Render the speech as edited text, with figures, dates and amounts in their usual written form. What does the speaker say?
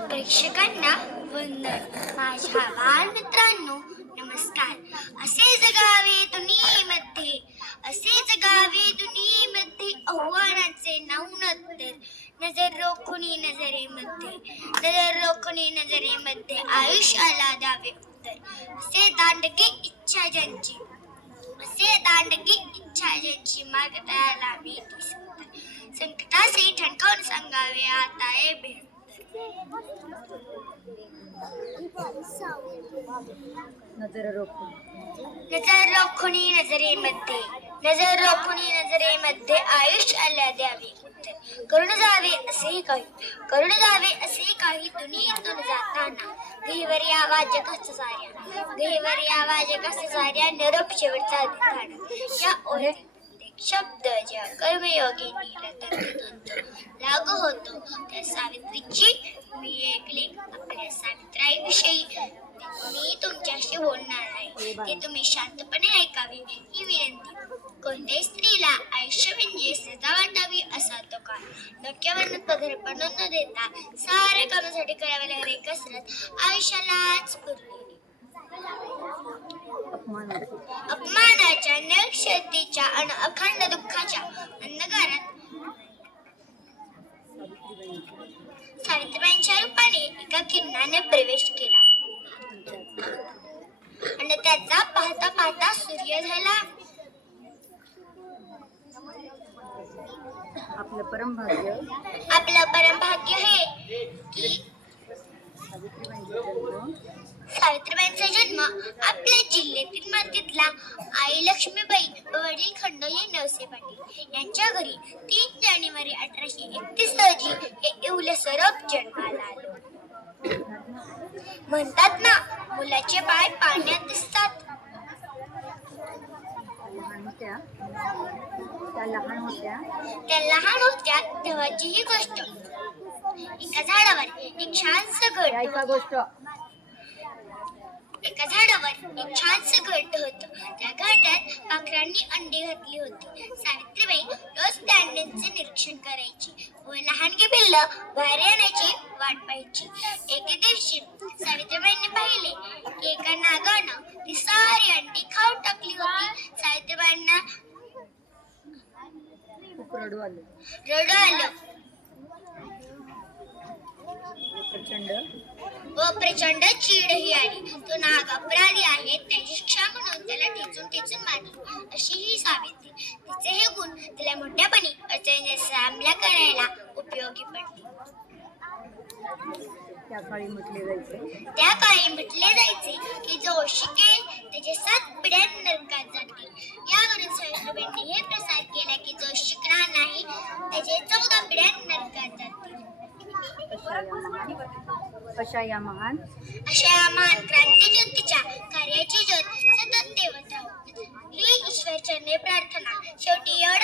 प्रेक्षकांना वंदन. माझ्या बालमित्रांनो नमस्कार. असे जगावे दुनियेमध्ये, असे जगावे दुनियेमध्ये, आव्हानाचे नवनत्तर. नजर रोखुनी नजरेमध्ये, नजर रोखुनी नजरेमध्ये, आयुष्याला द्यावे उत्तर. असे दांडगी इच्छा ज्यांची, असे दांडगी इच्छा ज्यांची, मार्ग तयाला मी संकटासे ठणकावून सांगावे आता हे भेट. नजर रोखुनी नजरेमध्ये, नजर रोखुनी नजरेमध्ये, आयुष्याला द्यावे उत्तर. करून जावे असे काही, करून जावे असे काही, दुनियेतून जाताना. गहिवर यावा जगत साऱ्या, गहिवर यावा जगत साऱ्या, निरोप शेवटचा देताना. या ओळख शब्द ज्या कर्मयोगी लागू होतो त्या सावित्रीची मी ऐकले. आपल्या सावित्रीविषयी मी तुमच्याशी बोलणार आहे, ते तुम्ही शांतपणे ऐकावे ही विनंती. कोणत्याही स्त्रीला आयुष्य म्हणजे सजा वाटावी असा तो काळ. डोक्यावरनं पदर पडून न देता साऱ्या कामासाठी करावे लागणारी कसरत आयुष्यालाच पुरली. अपमानाच्या, निरक्षरतेच्या आणि अखंड दुःखाच्या अंधकारात सावित्रीबाईंच्या रूपाने एका किरणाने प्रवेश केला आणि त्याचा पाहता पाहता सूर्य झाला. आपलं परमभाग्य हे की सावित्रीबाईंचा जन्म आपल्या जिल्ह्यातील मातीतला आई लक्ष्मीबाई व वडील खंडोजी नवसे पाटील यांच्या घरी 3 जानेवारी 1831 रोजी हे येवले सरोप जन्माला आले. म्हणतात ना, मुलाचे पाय पाण्यात दिसतात. त्या लहान होत्या तेव्हाची ही गोष्ट. एका झाडावर एक छानसं घरट होतं. त्या घरट्यात पाखरांनी अंडी घातली होती. सावित्रीबाई रोज त्या अंड्यांचे निरीक्षण करायची व लहानगी पिल्लं बाहेर येण्याची वाट पाहायची. एके दिवशी सावित्रीबाईंनी पाहिले की एका नागानं ती सारी अंडी खाऊन टाकली होती. सावित्रीबाईंना रडू आलं व प्रचंड चीडही आली. तो नाग अपराधी आहे, त्याची शिक्षा म्हणून त्याला ठेचून मारली. अशी ही सावित्री. तिचे हे गुण तिला मोठ्यापणी अडचणीचा सामना करायला उपयोगी पडले. त्या काळी म्हटले जायचे की जो शिकेल त्याचे 7 पिढ्या नरकात जातील. यावरून सावित्रीबाईंनी हे प्रसार केला की जो शिकणार नाही त्याचे 14 पिढ्या नरकात जातील. अशा या महान क्रांतीज्योतीच्या कार्याची ज्योत सतत तेवत राहो ही ईश्वरचरणी प्रार्थना. शेवटी एवढं